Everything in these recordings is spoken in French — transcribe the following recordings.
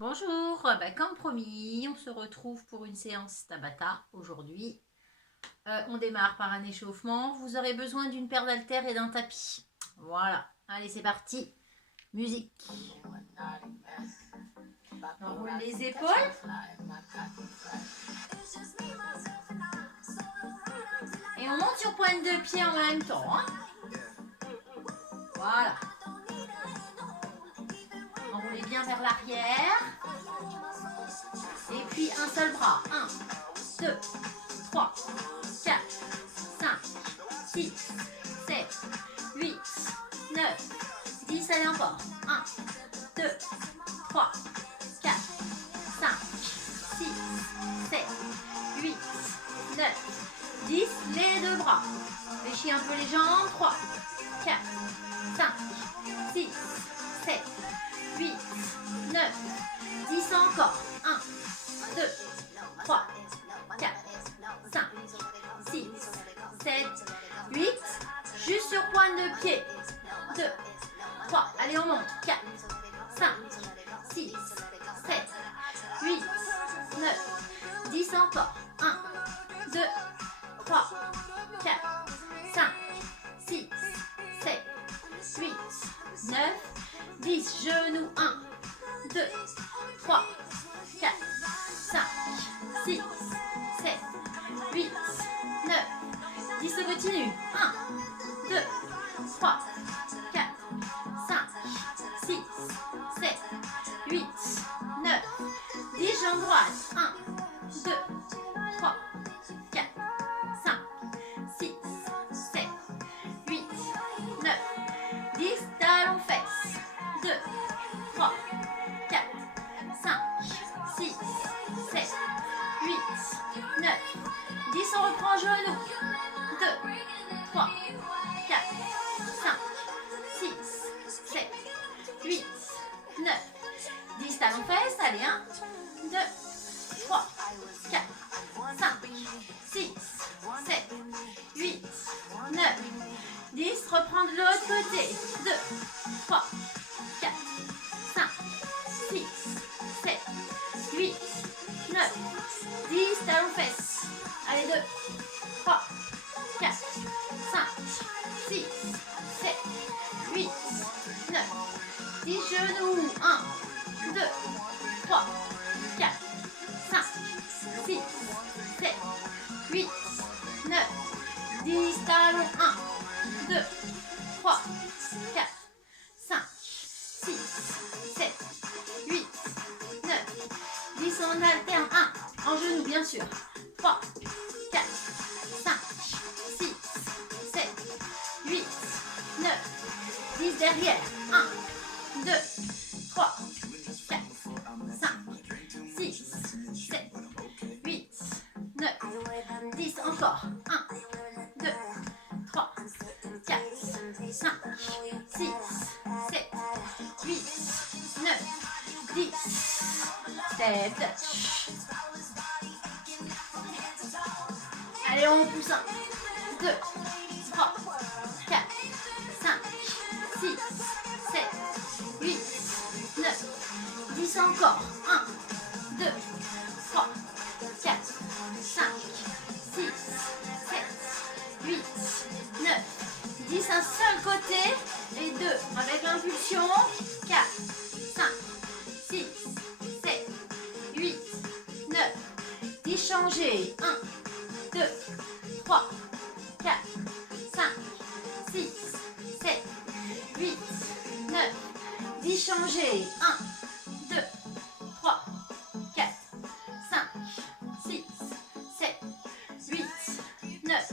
Bonjour, comme promis, on se retrouve pour une séance Tabata aujourd'hui. On démarre par un échauffement. Vous aurez besoin d'une paire d'haltères et d'un tapis. Voilà, allez c'est parti. Musique. On roule les épaules. Et on monte sur pointe de pied en même temps. Hein. Voilà. Enroulez bien vers l'arrière. Et puis un seul bras. 1, 2, 3, 4, 5, 6, 7, 8, 9, 10. Allez encore. 1, 2, 3, 4, 5, 6, 7, 8, 9, 10. Les deux bras. Fléchis un peu les jambes. 3, 4, 5, 6, 7, 8, 9, 10 encore. 1, 2, 3, 4, 5, 6, 7, 8. Juste sur pointe de pied. 2, 3. Allez, on monte. 4, 5, 6, 7, 8, 9, 10 encore. 1, 2, 3, 4, 5, 6, 7, 8, 9, 10. Genoux. 1, 2, 3, 4, 5, 6, 7, 8, 9, 10. On continue. 1, 2, 3, 4, 5, 6, 7, 8, 9, 10. Jambe droite. 1, 2, 3, 4, 5, 6, 7, 8, 9, 10. Talons fesses. 2, 3, 4, 5, 6, 7, 8, 9, 10. On reprend genou. 2, 3, 4, 5, 6, 7, 8, 9, 10. Talons fesses. Allez, 1, 2, 3, 4, 5, 6, 7, 8, 9, 10. Reprends de l'autre côté. 2, 3, 4, 5, 6, 7, 8, 9, 10. Talons fesses. Allez, 2, 3, 4, 5, 6, 7, 8, 9, 10. Genoux. 1, 2, 3, 4, 5, 6, 7, 8, 9, 10. Talons. 1, 2, 3, 4, 5, 6, 7, 8, 9, 10. On alterne. 1, en genou bien sûr. 3, 4, 5, 6, 7, 8, 9, 10. Derrière. 1, 2, 3, 4, 5, 6, 7, 8, 9, 10. Encore. 1, 2, 3, 4, 5, 6, 7, 8, 9, 10. Step touch. Allez, on pousse. 1, 2, 3, 4, 5, 6, 7, 8, 9, 10. Encore. 1, 2, 3, 4, 5, 6, 7, 8, 9, 10. Un seul côté. Et 2 avec impulsion. 4, 5, 6, 7, 8, 9, 10. Changez. 1, 2, 3, 4, 5, 6, 7, 8, 9, 10. Changez. 1, 2, 3, 4, 5, 6, 7, 8, 9,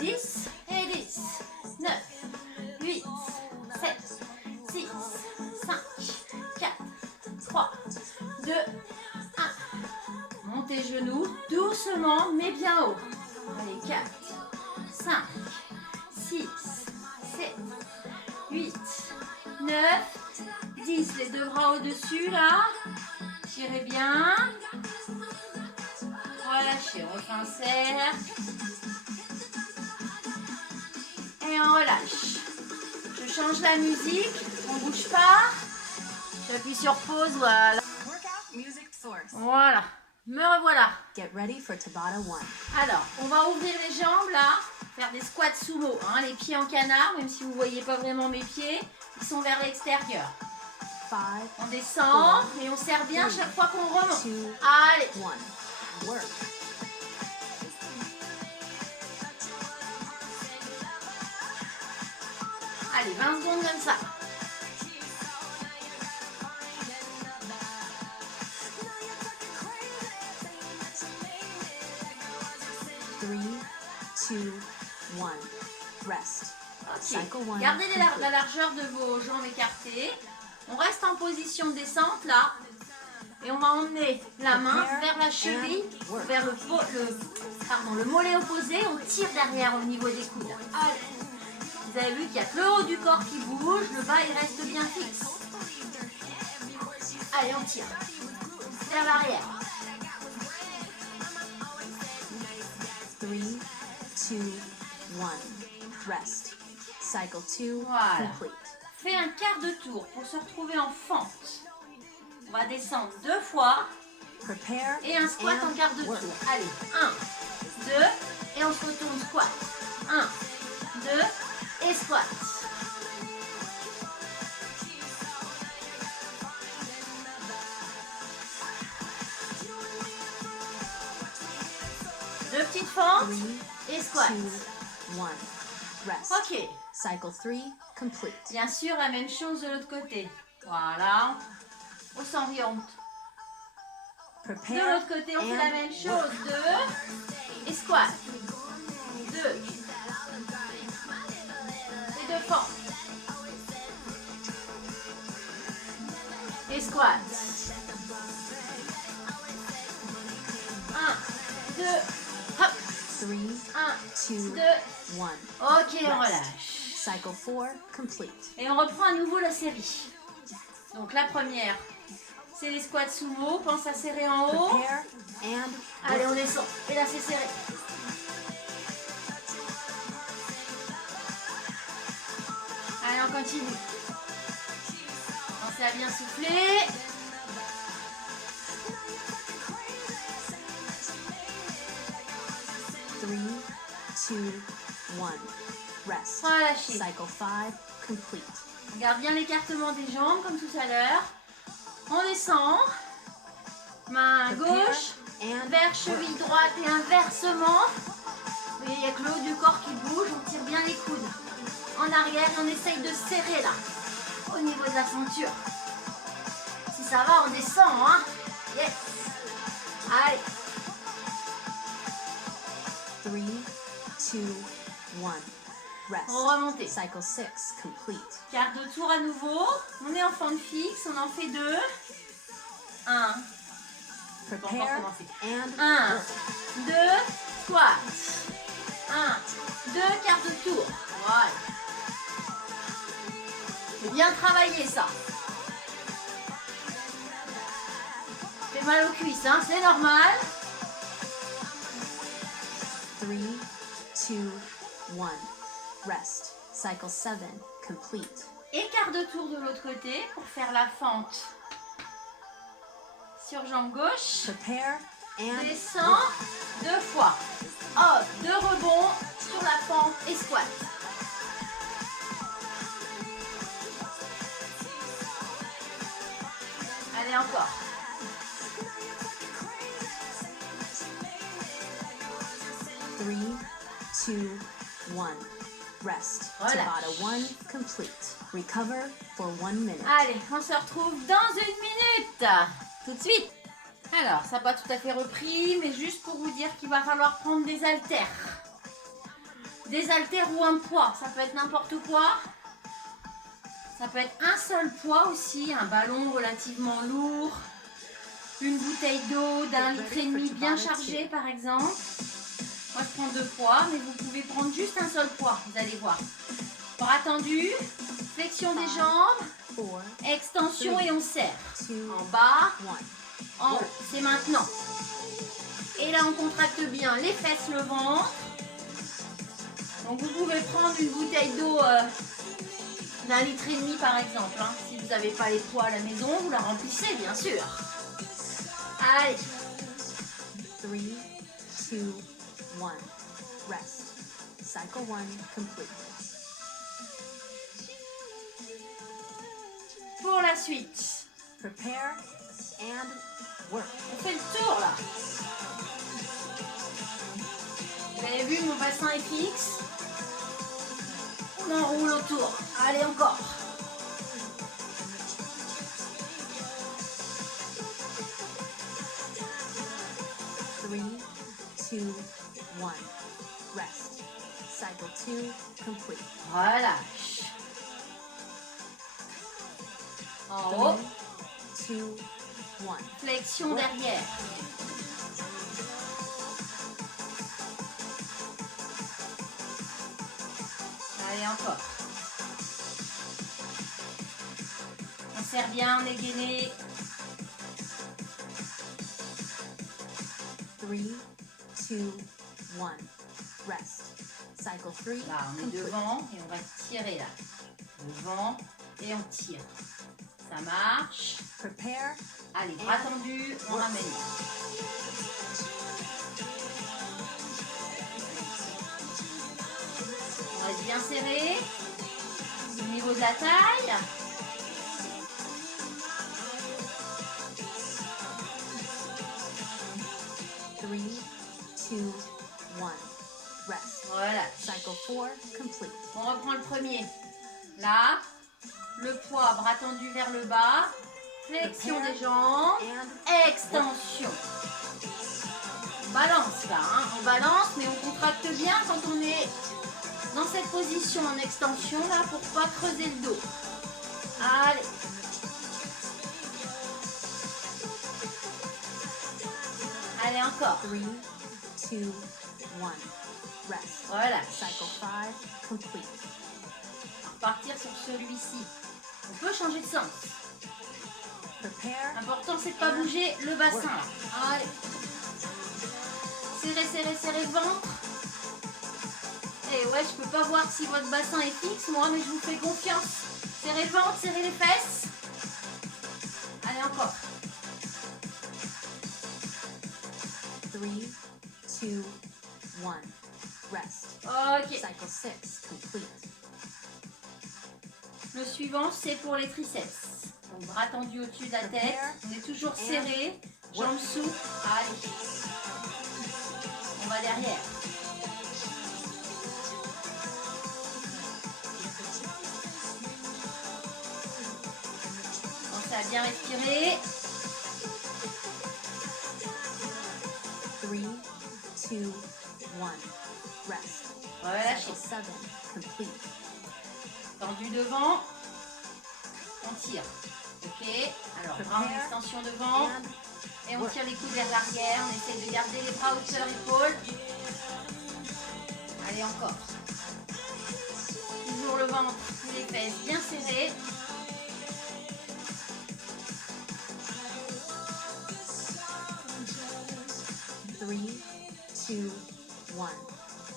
10. Et 10, 9, 8, 7, 6, 5, 4, 3, 2, 1. Montez genoux doucement mais bien haut. Allez, 4, 5, 6, 7, 8, 9, 10. Les deux bras au-dessus là. Tirez bien. Relâchez, on refait un cercle. Et on relâche. Je change la musique, on bouge pas. J'appuie sur pause, voilà. Voilà. Me revoilà. Get ready for Tabata 1. Alors, on va ouvrir les jambes là, faire des squats sumo, hein, les pieds en canard, même si vous ne voyez pas vraiment mes pieds, ils sont vers l'extérieur. 5, On descend et on serre bien chaque fois qu'on remonte. 2, Allez, 1. Work. allez, 20 secondes comme ça. Three, two, one. Rest. Ok. Cycle one. Gardez la largeur de vos jambes écartées. On reste en position de descente là. Et on va emmener la main vers la cheville, vers le mollet opposé. On tire derrière au niveau des coudes. Allez. Vous avez vu qu'il n'y a que le haut du corps qui bouge, le bas il reste bien fixe. Allez, on tire. Vers l'arrière. 3, 2, 1. Rest. Cycle 2 Voilà. complete. Fais un quart de tour pour se retrouver en fente. On va descendre 2 fois Prepare et un squat en quart de tour. work. Allez, 1, 2 et on se retourne squat. 1, 2 et squat. Deux petites fentes 3, et squat. 2, 1. Rest. Ok. Cycle 3 complete. Bien sûr, la même chose de l'autre côté. Voilà. On s'oriente. De Prepare l'autre côté, on fait la même chose. 2 et squat. 2. Et 2 fentes. Et squat. 1, 2, hop. 3, 1, 2, 2. 1. Ok, on relâche. Cycle 4 complete. Et on reprend à nouveau la série. Donc la première, c'est les squats sumo. Pense à serrer en haut. Prepare and Allez, work. on descend. Et là, c'est serré. Allez, on continue. Pensez à bien souffler. Three, two, one. Rest. Relâchez. Cycle 5 complete. On garde bien l'écartement des jambes comme tout à l'heure. On descend. Main gauche and vers cheville droite et inversement. Vous voyez, il n'y a que le haut du corps qui bouge. On tire bien les coudes en arrière et on essaye de serrer là, au niveau de la ceinture. Si ça va, on descend, hein. Yes. Allez. 3, 2, 1. Rest. Remontez. Cycle 6 complete. Quart de tour à nouveau. On est en fente fixe. On en fait 2. 1. Prepare and 1, work. 2, squat. 1, 2, quart de tour. Voilà. C'est bien travaillé ça. Fait mal aux cuisses, hein, c'est normal. 3, 2, 1. Rest. Cycle 7 complete. Et quart de tour de l'autre côté pour faire la fente sur jambe gauche. Prepare and Descend work. 2 fois. Hop, 2 rebonds sur la fente et squat. Allez, encore. Three, two, one. Rest. Relâche. Tabata 1 complete. Recover for 1 minute. Allez, on se retrouve dans 1 minute. Tout de suite. Alors, ça n'a pas tout à fait repris, mais juste pour vous dire qu'il va falloir prendre des haltères. Des haltères ou un poids, ça peut être n'importe quoi. Ça peut être un seul poids aussi, un ballon relativement lourd, une bouteille d'eau d'1,5 litre bien chargée par exemple. Moi je prends 2 poids, mais vous pouvez prendre juste un seul poids, vous allez voir. Bras tendus, flexion des jambes, 4, extension et on serre. 2, En bas, 1. en haut, c'est maintenant. Et là on contracte bien les fesses, le ventre. Donc vous pouvez prendre une bouteille d'eau d'1,5 litre par exemple. Hein. Si vous n'avez pas les poids à la maison, vous la remplissez bien sûr. Allez. 3, 2, 1. Rest. Cycle 1 complete. Pour la suite. Prepare and work. On fait le tour là. Vous avez vu, mon bassin est fixe. On enroule autour. Allez, encore. Three, 2, 1. Rest. Cycle 2 complete. Relâche. En haut. 3, 2, 1. Flexion derrière. Allez, encore. On serre bien, on est gainé. 3, 2, 1. Rest. Cycle 3 Là, on est complete. devant et on va tirer là. Devant et on tire. Ça marche. Prepare. Allez, bras tendus, on ramène. On reste bien serré. Au niveau de la taille. Three, 2, 1. Rest. Voilà. Cycle 4 complete. On reprend le premier. Là, le poids, bras tendu vers le bas. Flexion des jambes. And Extension. On balance là, hein. On balance, mais on contracte bien quand on est dans cette position en extension là pour pas creuser le dos. Allez. Allez, encore. 3, 2, 1. Rest. Voilà. Cycle 5 complete. On va repartir sur celui-ci. On peut changer de sens. Prepare. L'important c'est de pas bouger le bassin là. Allez. Serrez, serrez, serrez le ventre. Et ouais, je peux pas voir si votre bassin est fixe, moi, mais je vous fais confiance. Serrez le ventre, serrez les fesses. Allez, encore. 3, 2, 1. Rest. Ok. Cycle 6 complete. Le suivant, c'est pour les triceps. Donc, bras tendus au-dessus de la tête. On est toujours serré. Jambes souples. Allez. On va derrière. Pensez à bien respirer. 3, 2, 1. Rest. Relâchez. Cycle 7 complete. Tendu devant. On tire. Ok. Alors, bras en extension devant. And Et on tire les coudes vers l'arrière. On essaie de garder les bras hauteur épaules. Allez, encore. Toujours le ventre, les fesses bien serrées. Three, 2, 1.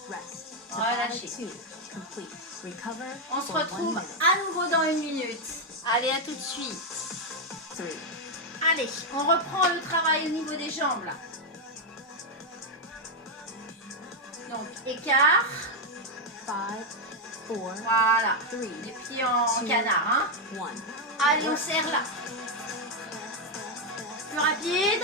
Rest. Relâchez. Tabata 2 complete. Recover. On se for 1 retrouve minute. à nouveau dans 1 minute. Allez, à tout de suite. 3, Allez, on reprend le travail au niveau des jambes là. Donc, écart. 5, 4, Voilà. 3, Les pieds en canard. Hein. 1. Allez, on serre là. Plus rapide.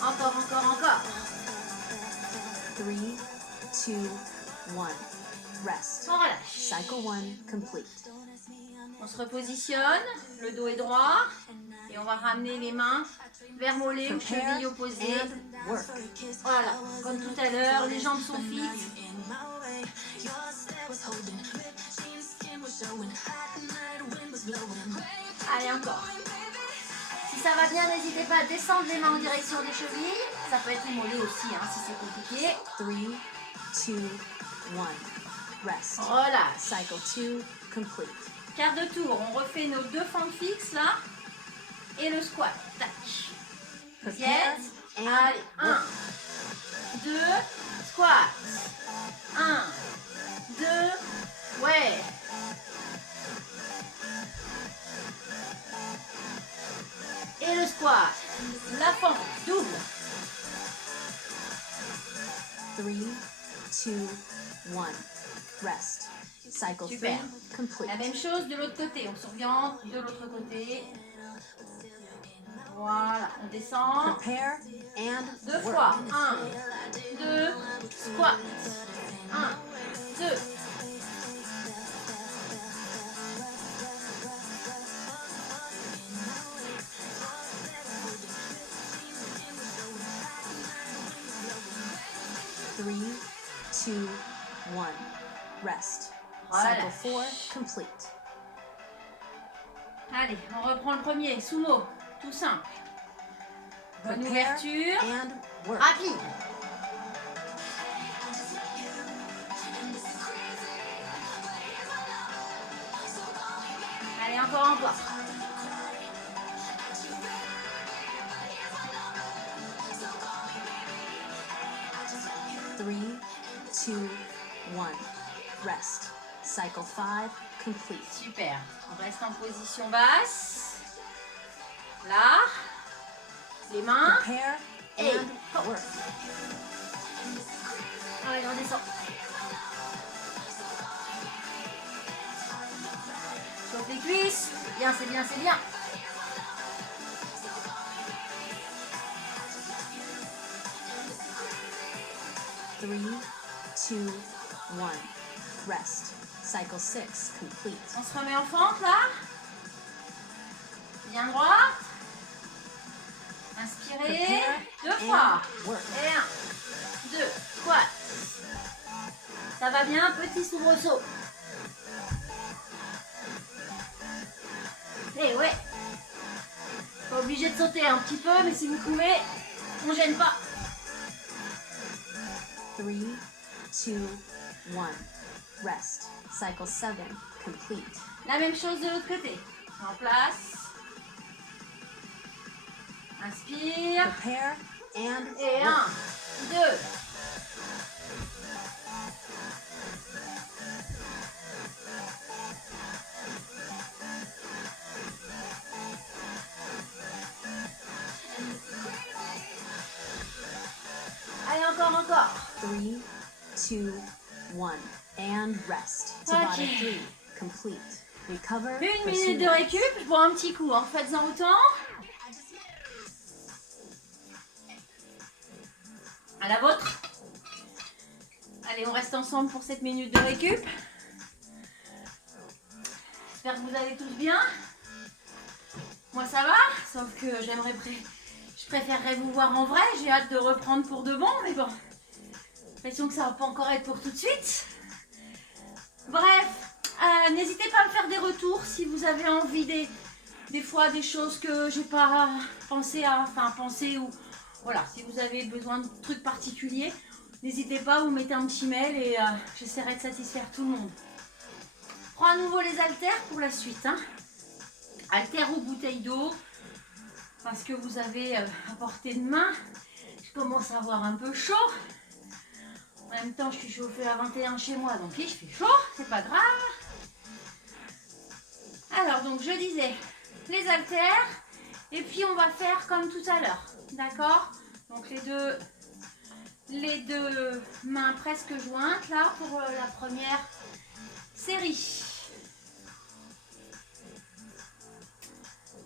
Encore, encore, encore. 3, 2, 1. Rest. On relâche. Cycle 1 complete. On se repositionne. Le dos est droit. Et on va ramener les mains vers mollet ou Prepare cheville opposée. and work. Voilà, comme tout à l'heure, les jambes sont fixes. Allez, encore. Si ça va bien, n'hésitez pas à descendre les mains en direction des chevilles. Ça peut être les mollets aussi, hein, si c'est compliqué. 3, 2, 1. Rest. Relâche. Cycle 2 complete. Quart de tour, on refait nos deux fentes fixes là. Et le squat. Tac. Prepare Yes. and Allez, 1, work. 2, squat. 1, 3, 2, 1. Rest. Cycle 3 Super. complete. La même chose de l'autre côté. On s'oriente de l'autre côté. Voilà, on descend. Prepare and 2 work. fois. 1, 2, squat. 1, 2. Three, 2, 1. Rest. Voilà. Cycle 4 complete. Allez, on reprend le premier. Sumo, tout simple. Bonne Prepare ouverture. and work. Rapide. Allez, encore. 3, 2, 1. Rest. Cycle 5 complete. Super. On reste en position basse. Là. Les mains. Prepare Hey, and hop. work. Allez, on descend. Chauffe les cuisses. Bien, c'est bien, c'est bien. Three, 2, 1. Rest. Cycle 6 complete. On se remet en fente là. Bien droite. Inspirez. Prepare 2 and fois. work. Et 1, 2, squat. Ça va bien, petit soubresaut. Eh ouais. Pas obligé de sauter un petit peu, mais si vous pouvez, on gêne pas. 3, 2, 1. Rest. Cycle 7 complete. La même chose de l'autre côté. En place. Inspire. Prepare and Et work. 1, 2. Allez, encore. 3, 2, 1. And rest. Tabata Ok. 3 complete. Recover. Une for minute de sumo. récup, je bois un petit coup, hein. Faites-en autant. À la vôtre. Allez, on reste ensemble pour cette minute de récup. J'espère que vous allez tous bien. Moi ça va, sauf que je préférerais vous voir en vrai. J'ai hâte de reprendre pour de bon, mais bon. J'ai l'impression que ça va pas encore être pour tout de suite. Bref, n'hésitez pas à me faire des retours si vous avez envie des fois des choses que j'ai pas pensé ou voilà, si vous avez besoin de trucs particuliers, n'hésitez pas, vous mettez un petit mail et j'essaierai de satisfaire tout le monde. Je prends à nouveau les haltères pour la suite, hein. Haltères ou bouteille d'eau, parce que vous avez à portée de main. Je commence à avoir un peu chaud. En même temps, je suis chauffée à 21 chez moi, donc il fait chaud, c'est pas grave. Alors, donc, je disais, les haltères, et puis on va faire comme tout à l'heure, d'accord? Donc, les deux mains presque jointes, là, pour la première série.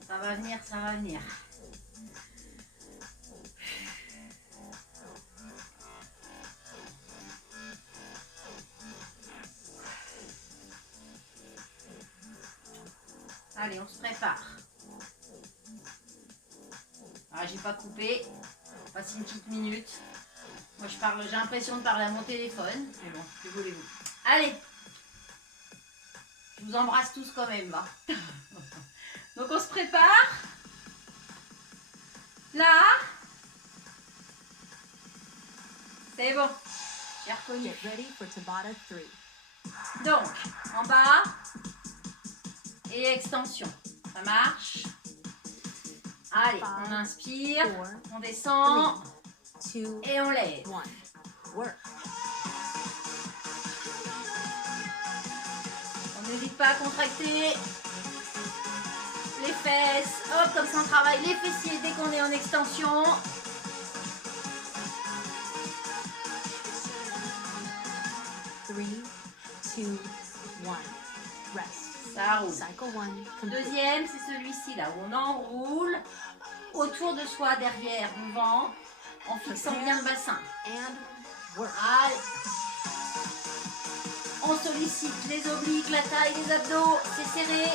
Ça va venir, ça va venir. Allez, on se prépare. Ah, j'ai pas coupé. Passe une petite minute. Moi, j'ai l'impression de parler à mon téléphone. Mais bon, que voulez-vous. Allez. Je vous embrasse tous quand même, va. Donc, on se prépare. Là. C'est bon. J'ai reconnu. Get ready for Tabata 3. Donc, en bas. Et extension. Ça marche. Allez, on inspire. 4, On descend. 2, Et on lève. 1. Work. On n'hésite pas à contracter les fesses. Hop, comme ça on travaille les fessiers dès qu'on est en extension. 3, 2, 1. Rest. Ça roule. Cycle 1 complete. Deuxième, c'est celui-ci là où on enroule autour de soi, derrière, devant, en fixant bien le bassin. And work. Allez. On sollicite les obliques, la taille, les abdos, c'est serré.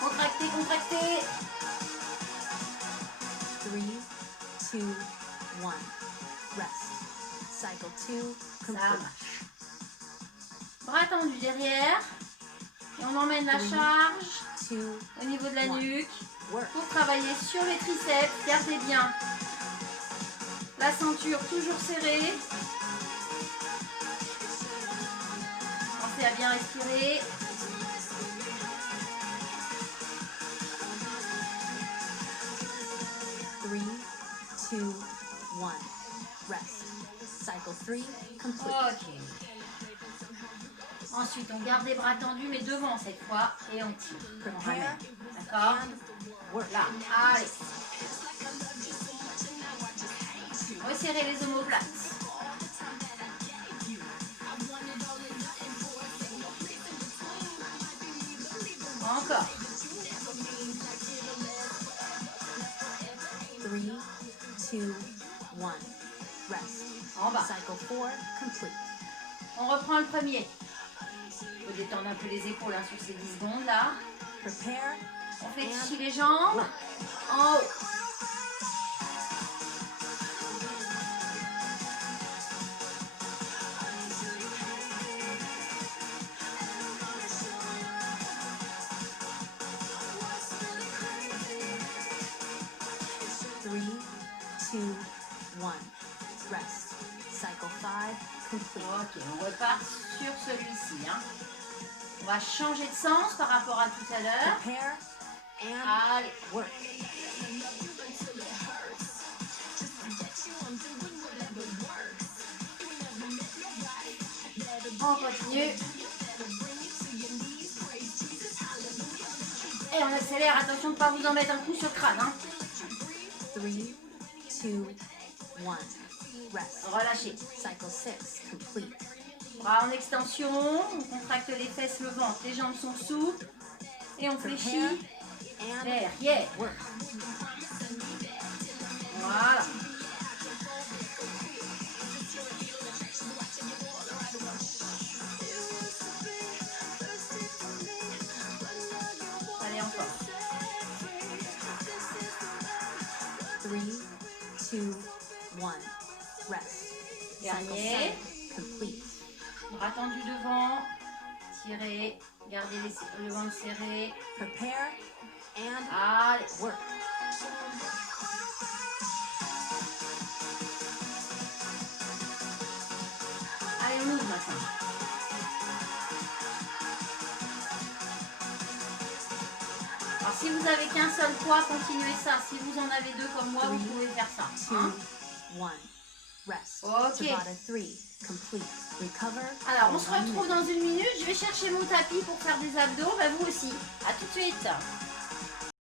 Contractez, contractez. 3, 2, 1. Rest. Cycle 2 Ça complete. marche. Bras tendus derrière. Et on emmène la charge 2, au niveau de la nuque work. pour travailler sur les triceps. Gardez bien la ceinture toujours serrée. Pensez à bien respirer. Three, 2, 1. Rest. Cycle 3 complete. Ok. Ensuite, on garde les bras tendus, mais devant cette fois, et on tire. On ramène. D'accord? Work. Là, allez. Resserrez les omoplates. Encore. 3, 2, 1. Rest. En bas. Cycle 4 complete. On reprend le premier. On peut détendre un peu les épaules hein, sur ces 10 secondes là. Prepare. On fléchit les jambes. En haut. Three, 2, 1. Rest. Cycle 5 complete. Ok, on repart sur celui-ci. Hein. On va changer de sens par rapport à tout à l'heure. Prepare and Allez. work. On continue. Et on accélère. Attention de ne pas vous en mettre un coup sur le crâne. Hein. 3, 2, 1. Rest. Relâchez. Cycle 6 complete. Bras en extension. On contracte les fesses, le ventre. Les jambes sont souples. Et on fléchit. And Derrière. work. Voilà. Allez, encore. 3, 2, 1. Rest. Cycle Dernier. 7 complete. Bras tendus devant. Tirez. Gardez le ventre serré. Prepare and Allez. work. Allez, on ouvre maintenant. Alors, si vous n'avez qu'un seul poids, continuez ça. Si vous en avez deux comme moi, vous pouvez faire ça. 2, Hein? 1. Rest. Ok. Tabata 3 complete. Recover. Alors, on for se 1 retrouve minute. dans une minute. Je vais chercher mon tapis pour faire des abdos. Bah, vous aussi. À tout de suite.